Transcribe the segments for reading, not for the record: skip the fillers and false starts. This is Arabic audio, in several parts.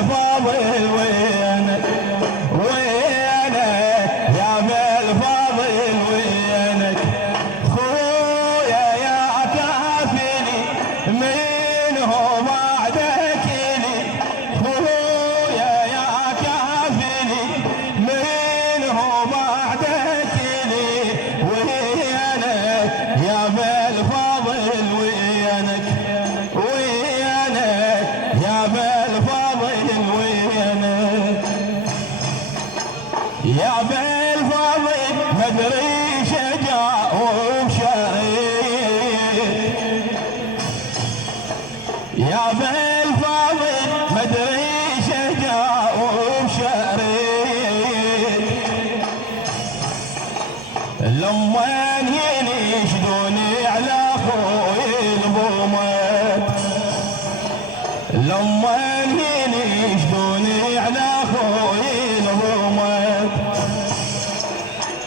بالفاضل وينك وينك يا بالفاضل وينك خويا يا كافني منه بعدك لي خويا يا كافني منه بعدك لي وينك يا بالفاضل وينك وينك يا بالفاضل وينك يا بالفاضل مدري شجاع وشريك يا بالفاضل مدري شجاع وشريك لما ينشدوني على اخوي البومات لما ينشدوني على اخوي البومات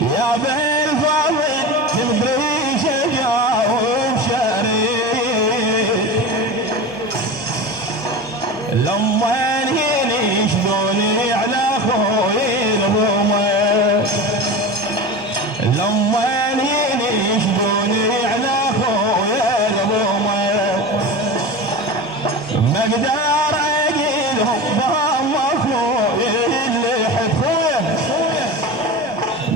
يا بالفاضل تمدري شجاع وبشريك لما ينشدوني على اخوي البومات لما ينشدوني على اخوي البومات ما اقدر اجيلهم بهم اخوي اللي حفوه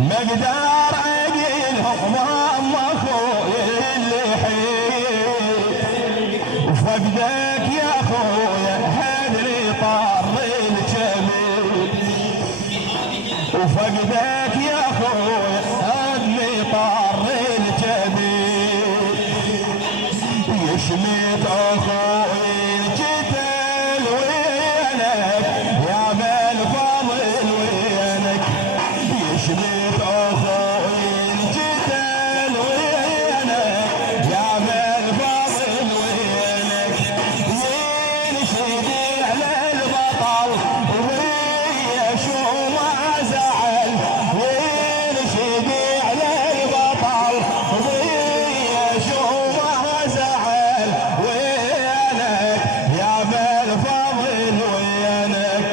ما اقدر اجيلهم بهم اخوي اللي حيل وفقدك يا اخويا هدري طار الجميل وفقدك يا اخويا هدري طار الجميل يشمت اخوي الجتل وينك يا بالفضل وينك يشمت اخوي الجتل وينك يا بالفضل وينك ينشدي على البطل ويا شو ما زعل ينشدي على البطل ويا شو ما زعل وينك يا بالفضل وينك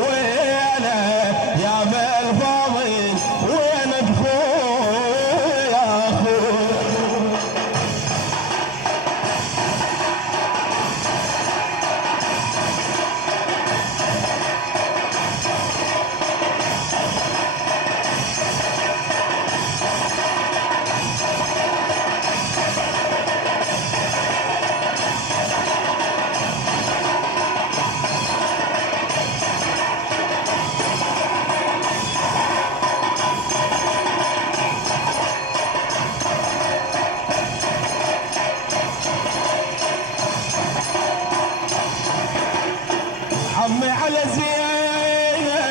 وينك يا بالفضل وينك خويا خويا عمي على زينب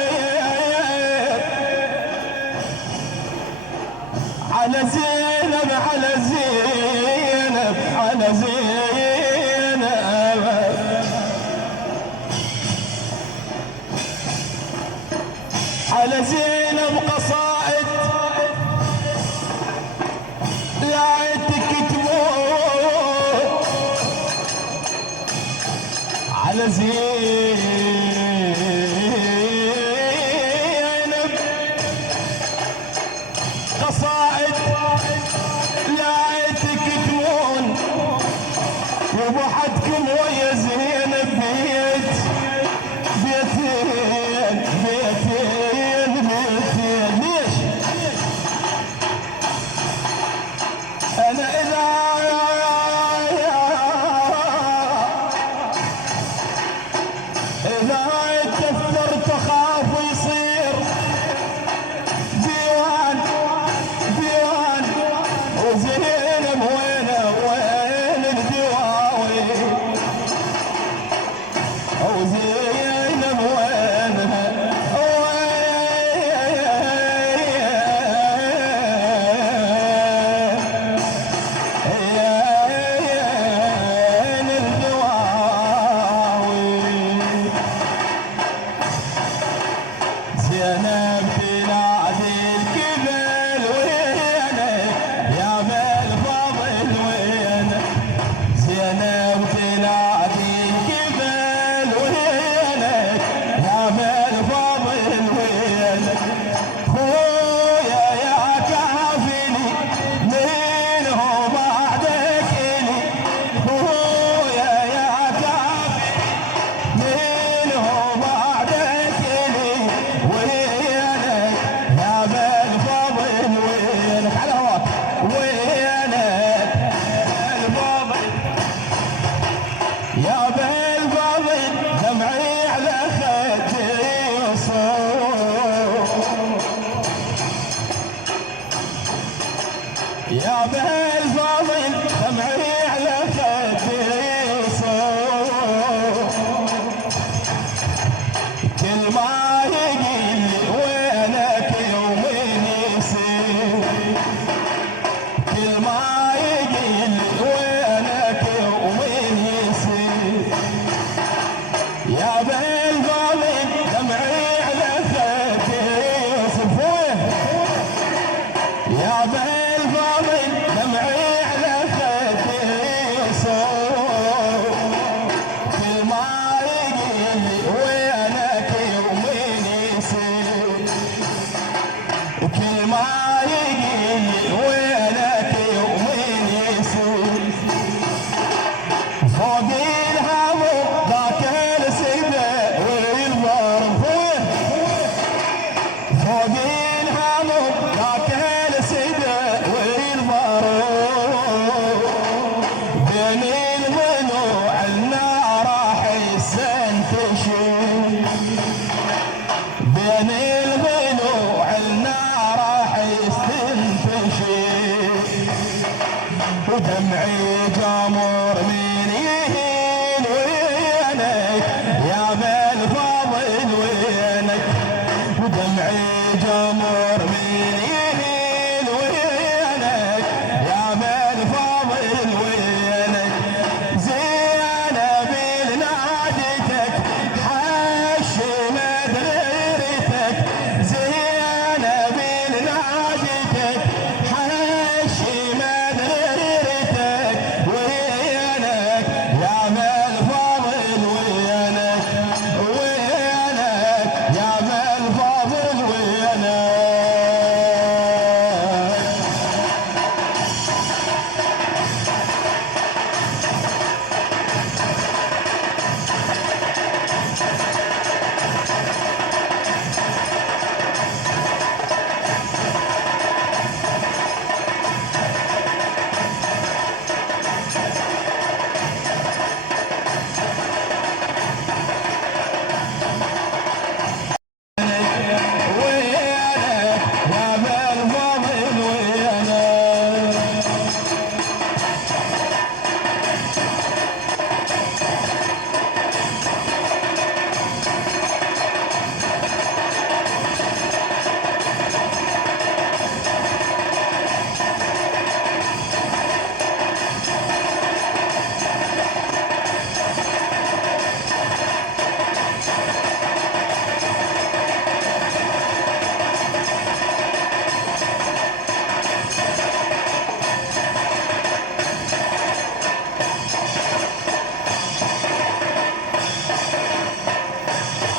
على زينب على زينب على زينب على زينب قصائد لايتك تموت على زينب قصائد لايتك تمون وبحدكم ويا زينب بيت بيتين بيتين بيتين ليش انا اذا إذا تفكرت أخاف يصير ديوان ديوان وزينب وينه وين الدواوي وزينب وينها وين الدواوي بالفاضل دمعي على خدي صفوه يا بالفاضل دمعي على خدي صوت كل ما يقل وينك يومين يصير كل ما يقل وينك يومين يصير فوق الهوى ذاك السيدة والضرب فوق الهوى ذاك السيدة والضرب بين الضلوع النار راح يستنتشر بين الضلوع النار راح يستنتشر ودمعي جمر من يهين وينك يا بالفاضل وينك ودمعي جمر من يهين وينك يا بالفاضل وينك زينب نادتك حش مدريرتك زينب نادتك حش مدريرتك وينك يا بالفاضل وينك وينك يا بالفاضل وينك وينك يا بالفاضل وينك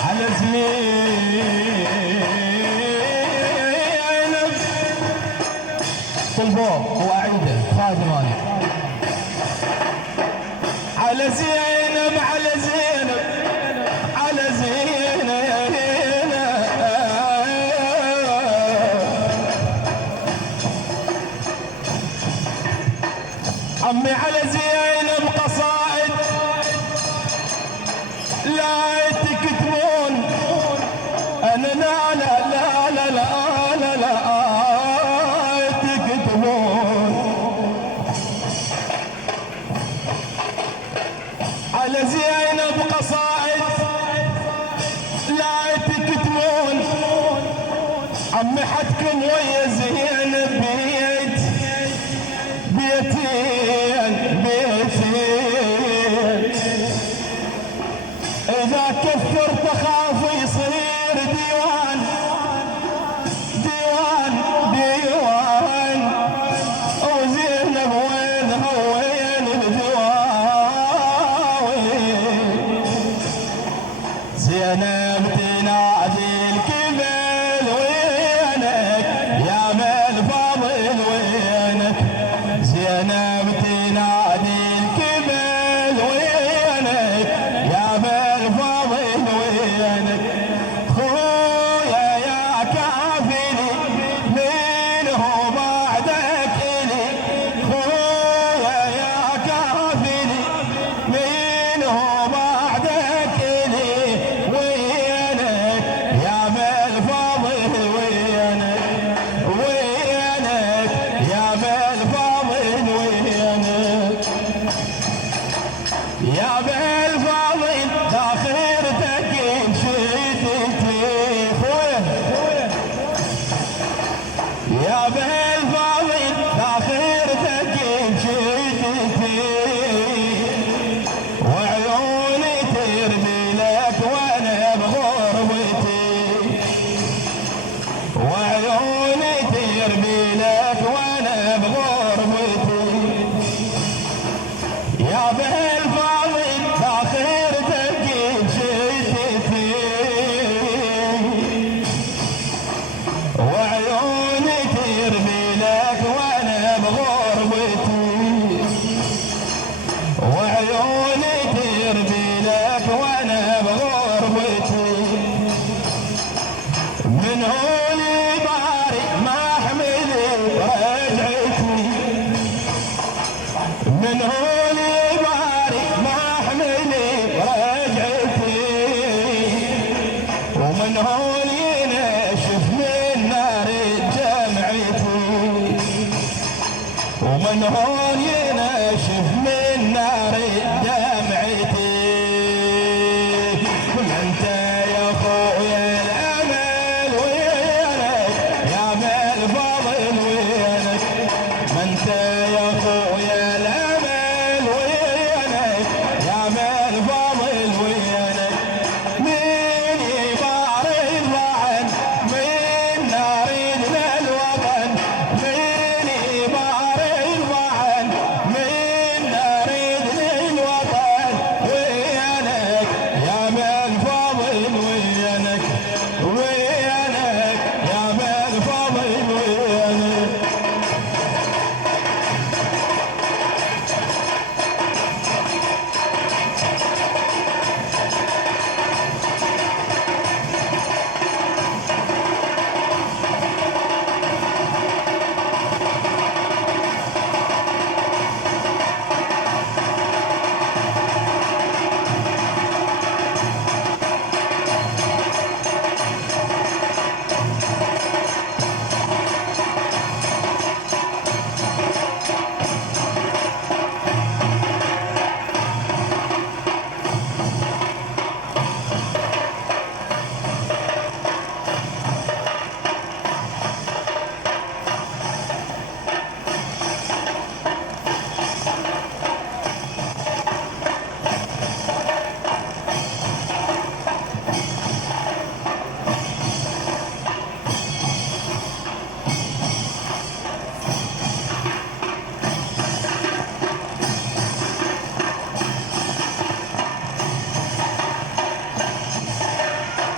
على زميل طلبوه هو عنده خادم انا على زينب على زينب على زينب عمي على زينب قصائد لا تكتمون انا لا لا لا لا لا لا لا تكتمون على زينب قصائد لا تكتمون عمي حدكم ويا زينب بيت بيتين بيتين إذا كثرت أخاف يصير ديوان ديوان ديوان وزينب وينها وين الدواوين زينب تنادي الكبل وينك يا بالفاضل وينك زينب تنادي الكبل وينك يا بالفاضل وينك خويا يا كافلي من هو بعدك إلي خويا يا كافلي من هو بعدك إلي وينك ومن هون ينشف من نار دمعتي، ومن هون ينشف من نار دمعتي. انت يا اخويا الامل وينك يا مال فاضل وينك، ما انت يا اخويا الامل وينك يا مال فاضل وينك. مين يبارد ضعن من نارنا الوطن، مين يبارد ضعن من نارنا الوطن وينك يا مال فاضل وينك، وينك يا مال فاضل وينك.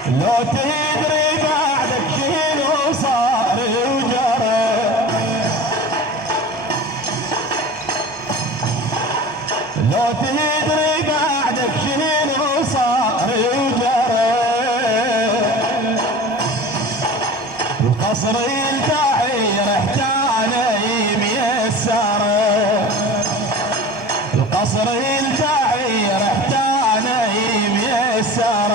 لو تدري بعدك شنو صار وجرى، لو تدري بعدك شنو صار وجرى. القصر التعير احتانا يميسر، القصر التعير احتانا يميسر.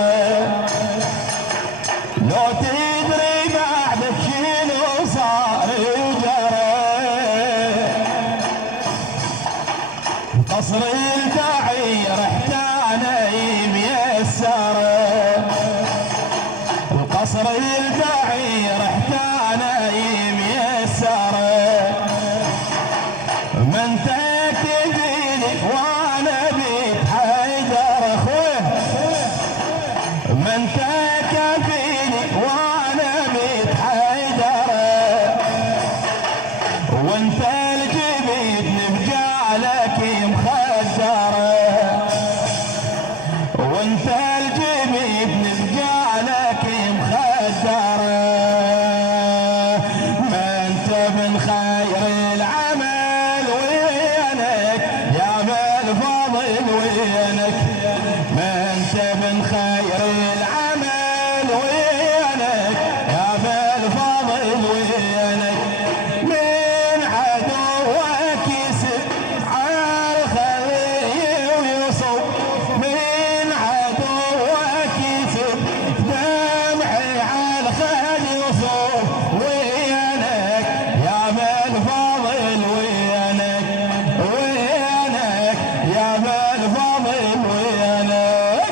لو تدري بعدك شنو صار وجرى. قصر التعير احتانا يميسر، القصر التعير احتانا يميسر. من تكفيني وانا بيت حيدر اخوه، من تكفيني وانا بيت حيدر. وانت الجبين بجعلك مخدر، وانت الجبين بجعلك مخدر. ما انت من خير العمل وينك يا مال فاضل وينك، ما انت من خير العمل وينك يا مال فاضل وينك. من عدوك يسب عالخلي ويصب، من عدوك يسب دمعي عالخلي ويصب وينك يا مال فاضل وينك، وينك يا مال فاضل وينك.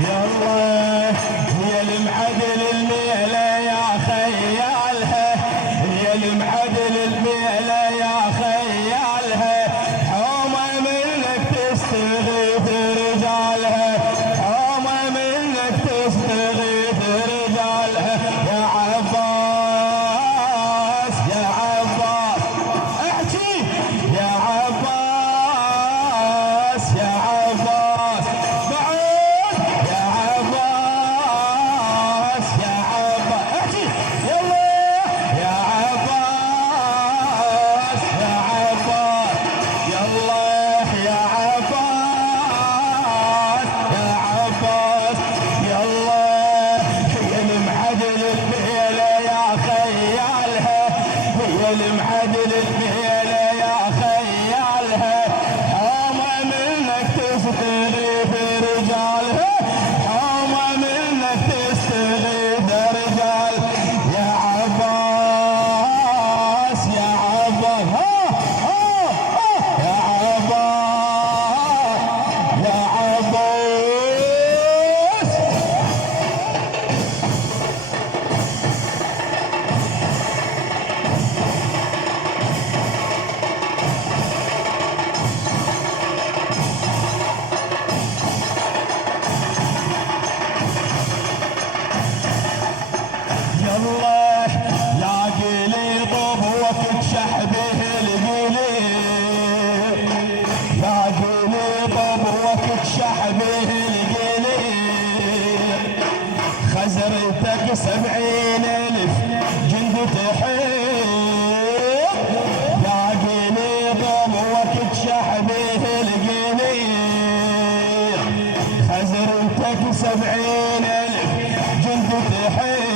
يلا يا المعدل الميلة يا خيالها، يا المعدل الميلة يا خيالها. حومة منك تستغيث رجالها، حومة منك تستغيث رجالها. يا عباس يا عباس احكي المعدل البيلة يا خيالها حومة منك تستغيث رجالها حومة منك تستغيث رجال يا عباس يا عباس يا عباس يا عباس يلا لاقي لي طوب وقت شحبه القليل لاقي لي طوب وقت شحبه القليل خزرتك 70,000 جند تحيط لاقي لي طوب وقت شحبه القليل خزرتك 70,000 جند تحيط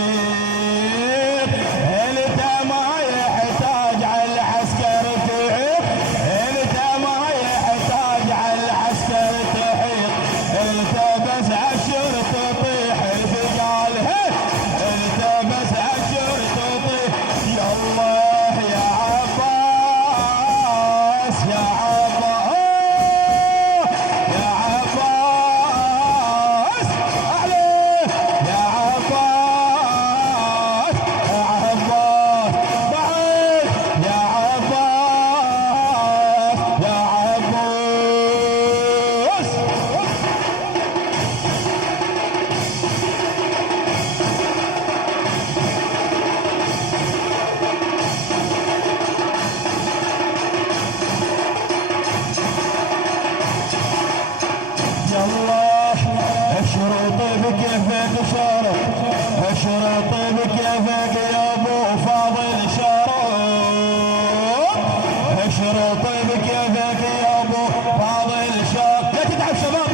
اشرط بكيفك يا ابو فاضل شرط اشرط بكيفك يا ابو فاضل شرط لا تتعب شباب